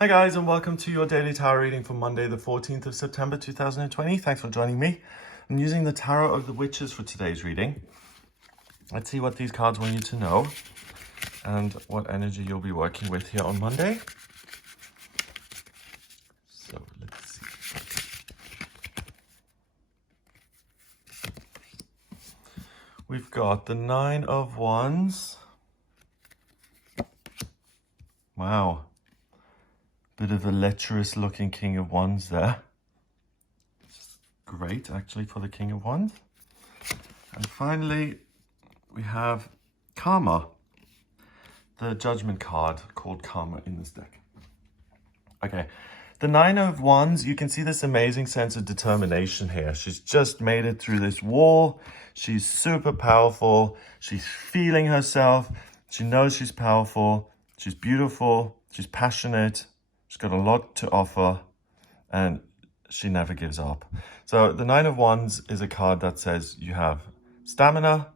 Hi guys, and welcome to your daily tarot reading for Monday the 14th of September 2020. Thanks for joining me. I'm using the Tarot of the Witches for today's reading. Let's see what these cards want you to know and what energy you'll be working with here on Monday. So let's see. We've got the Nine of Wands. Wow. Bit of a lecherous looking King of Wands there. Great, actually, for the King of Wands. And finally, we have Karma, the Judgment card called Karma in this deck. Okay, the Nine of Wands, you can see this amazing sense of determination here. She's just made it through this wall. She's super powerful. She's feeling herself. She knows she's powerful. She's beautiful. She's passionate. She's got a lot to offer, and she never gives up. So the Nine of Wands is a card that says you have stamina,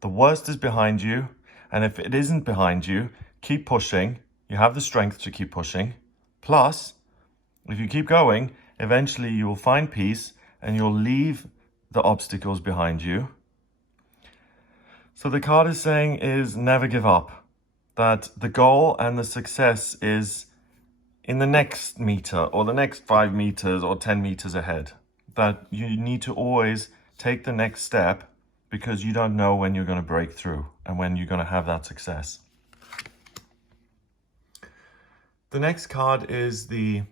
the worst is behind you, and if it isn't behind you, keep pushing. You have the strength to keep pushing. Plus, if you keep going, eventually you will find peace and you'll leave the obstacles behind you. So the card is saying is never give up, that the goal and the success is in the next meter or the next 5 meters or 10 meters ahead, that you need to always take the next step because you don't know when you're going to break through and when you're going to have that success. The next card is the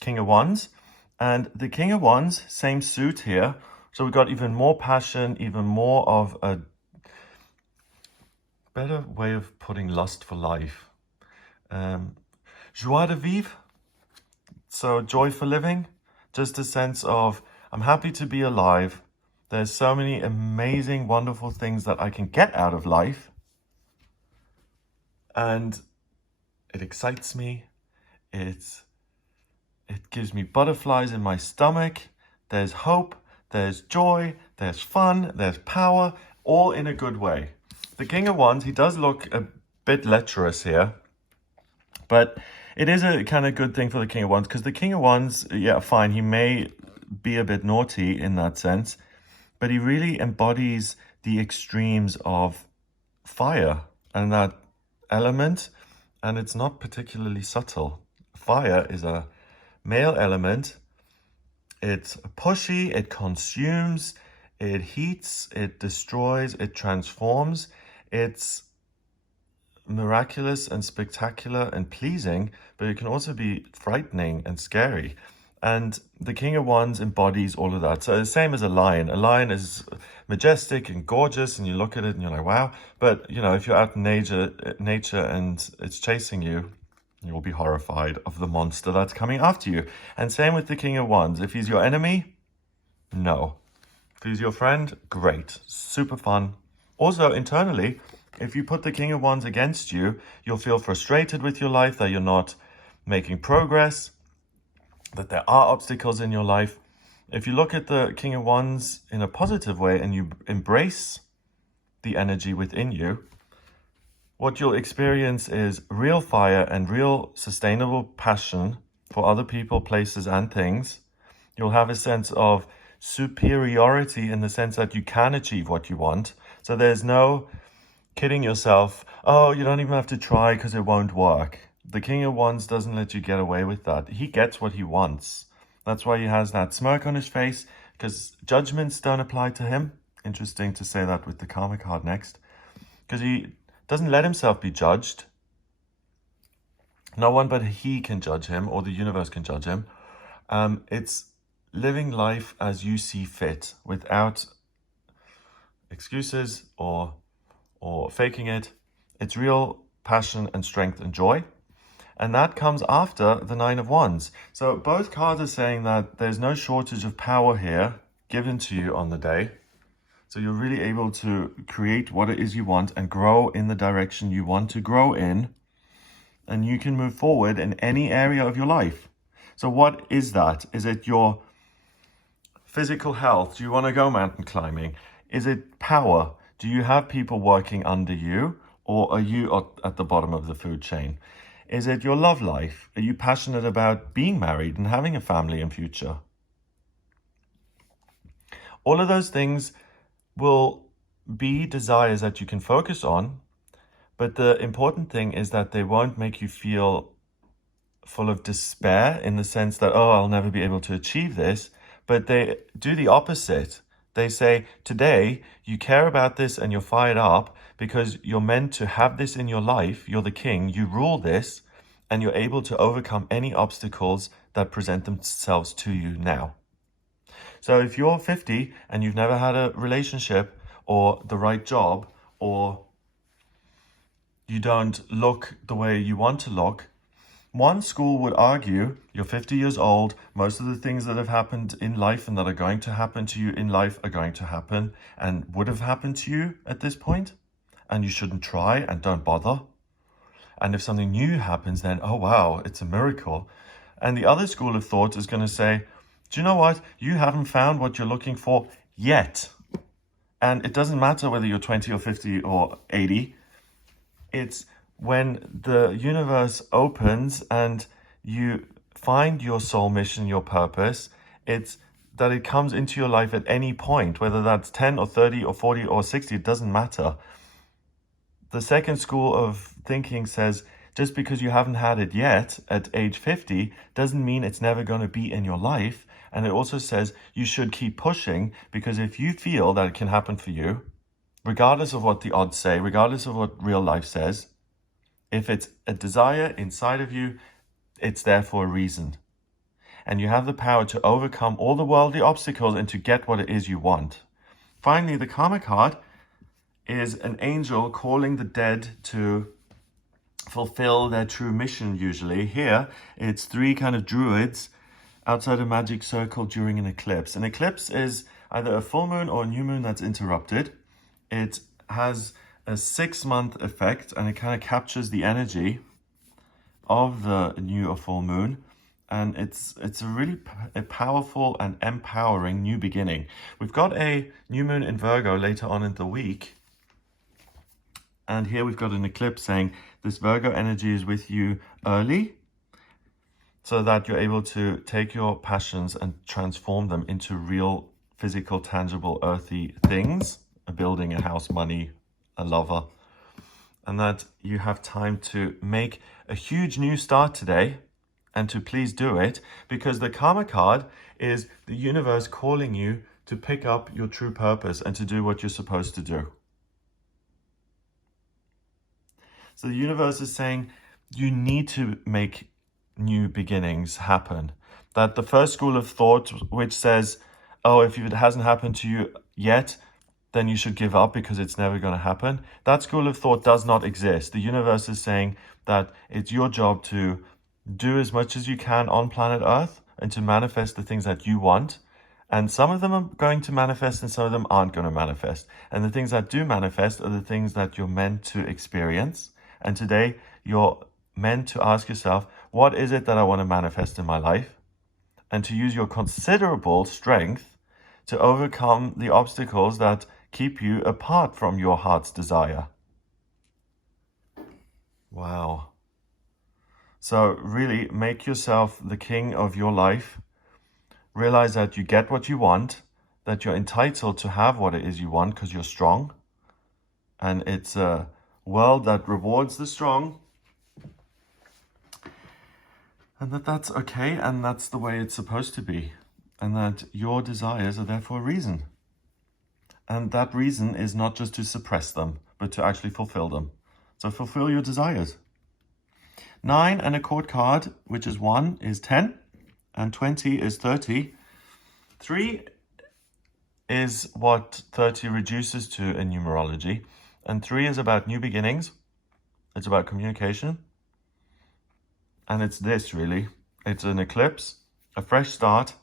King of Wands, and the King of Wands, same suit here. So we've got even more passion, even more of a better way of putting lust for life. Joie de vivre, so joy for living, just a sense of I'm happy to be alive. There's so many amazing, wonderful things that I can get out of life. And it excites me. It gives me butterflies in my stomach. There's hope, there's joy, there's fun, there's power, all in a good way. The King of Wands, he does look a bit lecherous here, but it is a kind of good thing for the King of Wands, because the King of Wands, yeah, fine, he may be a bit naughty in that sense, but he really embodies the extremes of fire and that element, and it's not particularly subtle. Fire is a male element. It's pushy, it consumes, it heats, it destroys, it transforms. It's miraculous and spectacular and pleasing, but it can also be frightening and scary. And the King of Wands embodies all of that. So the same as a lion. A lion is majestic and gorgeous, and you look at it and you're like, wow. But, you know, if you're out in nature and it's chasing you, you'll be horrified of the monster that's coming after you. And same with the King of Wands. If he's your enemy, no. If he's your friend, great. Super fun. Also, internally, if you put the King of Wands against you, you'll feel frustrated with your life, that you're not making progress, that there are obstacles in your life. If you look at the King of Wands in a positive way and you embrace the energy within you, what you'll experience is real fire and real sustainable passion for other people, places, and things. You'll have a sense of superiority in the sense that you can achieve what you want. So there's no kidding yourself, oh, you don't even have to try because it won't work. The King of Wands doesn't let you get away with that. He gets what he wants. That's why he has that smirk on his face, because judgments don't apply to him. Interesting to say that with the Karma card next. Because he doesn't let himself be judged. No one but he can judge him, or the universe can judge him. It's living life as you see fit, without excuses or faking it. It's real passion and strength and joy. And that comes after the Nine of Wands. So both cards are saying that there's no shortage of power here given to you on the day. So you're really able to create what it is you want and grow in the direction you want to grow in. And you can move forward in any area of your life. So what is that? Is it your physical health? Do you want to go mountain climbing? Is it power? Do you have people working under you, or are you at the bottom of the food chain? Is it your love life? Are you passionate about being married and having a family in future? All of those things will be desires that you can focus on, but the important thing is that they won't make you feel full of despair in the sense that, oh, I'll never be able to achieve this, but they do the opposite. They say, today, you care about this and you're fired up because you're meant to have this in your life. You're the king, you rule this, and you're able to overcome any obstacles that present themselves to you now. So if you're 50 and you've never had a relationship or the right job, or you don't look the way you want to look, one school would argue you're 50 years old, most of the things that have happened in life and that are going to happen to you in life are going to happen and would have happened to you at this point, and you shouldn't try and don't bother. And if something new happens, then, oh wow, it's a miracle. And the other school of thought is going to say, do you know what? You haven't found what you're looking for yet. And it doesn't matter whether you're 20 or 50 or 80. It's when the universe opens and you find your soul mission, your purpose, it's that it comes into your life at any point, whether that's 10 or 30 or 40 or 60, it doesn't matter. The second school of thinking says, just because you haven't had it yet at age 50 doesn't mean it's never going to be in your life. And it also says you should keep pushing, because if you feel that it can happen for you, regardless of what the odds say, regardless of what real life says, if it's a desire inside of you, it's there for a reason. And you have the power to overcome all the worldly obstacles and to get what it is you want. Finally, the Karma card is an angel calling the dead to fulfill their true mission usually. Here, it's 3 kind of druids outside a magic circle during an eclipse. An eclipse is either a full moon or a new moon that's interrupted. It has a 6-month effect, and it kind of captures the energy of the new or full moon. And it's a really powerful and empowering new beginning. We've got a new moon in Virgo later on in the week. And here we've got an eclipse saying this Virgo energy is with you early, so that you're able to take your passions and transform them into real, physical, tangible, earthy things. A building, a house, money, a lover. And that you have time to make a huge new start today, and to please do it, because the Karma card is the universe calling you to pick up your true purpose and to do what you're supposed to do. So the universe is saying you need to make new beginnings happen. That the first school of thought, which says, oh, if it hasn't happened to you yet, then you should give up because it's never going to happen. That school of thought does not exist. The universe is saying that it's your job to do as much as you can on planet Earth and to manifest the things that you want. And some of them are going to manifest and some of them aren't going to manifest. And the things that do manifest are the things that you're meant to experience. And today you're meant to ask yourself, what is it that I want to manifest in my life? And to use your considerable strength to overcome the obstacles that keep you apart from your heart's desire. Wow. So really make yourself the king of your life. Realize that you get what you want, that you're entitled to have what it is you want because you're strong. And it's a world that rewards the strong. And that's okay, and that's the way it's supposed to be. And that your desires are there for a reason. And that reason is not just to suppress them, but to actually fulfill them. So fulfill your desires. 9 and a court card, which is 1, is 10, and 20 is 30. 3 is what 30 reduces to in numerology. And 3 is about new beginnings. It's about communication. And it's this, really. It's an eclipse, a fresh start,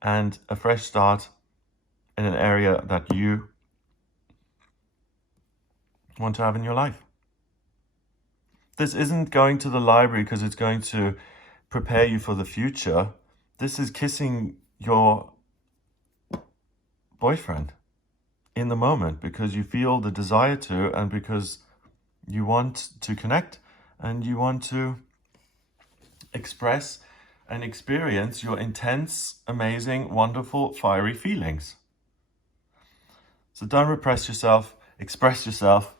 and a fresh start in an area that you want to have in your life. This isn't going to the library because it's going to prepare you for the future. This is kissing your boyfriend in the moment because you feel the desire to and because you want to connect and you want to express and experience your intense, amazing, wonderful, fiery feelings. So don't repress yourself, express yourself,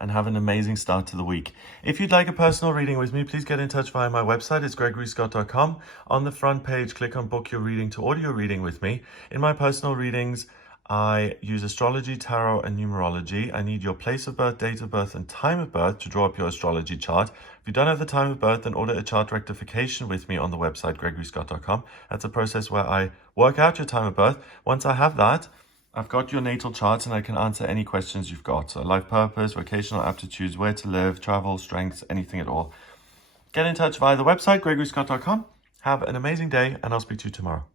and have an amazing start to the week. If you'd like a personal reading with me, please get in touch via my website. It's gregoryscott.com. On the front page, click on Book Your Reading to order your reading with me. In my personal readings, I use astrology, tarot, and numerology. I need your place of birth, date of birth, and time of birth to draw up your astrology chart. If you don't have the time of birth, then order a chart rectification with me on the website, gregoryscott.com. That's a process where I work out your time of birth. Once I have that, I've got your natal charts and I can answer any questions you've got. So life purpose, vocational aptitudes, where to live, travel, strengths, anything at all. Get in touch via the website, gregoryscott.com. Have an amazing day, and I'll speak to you tomorrow.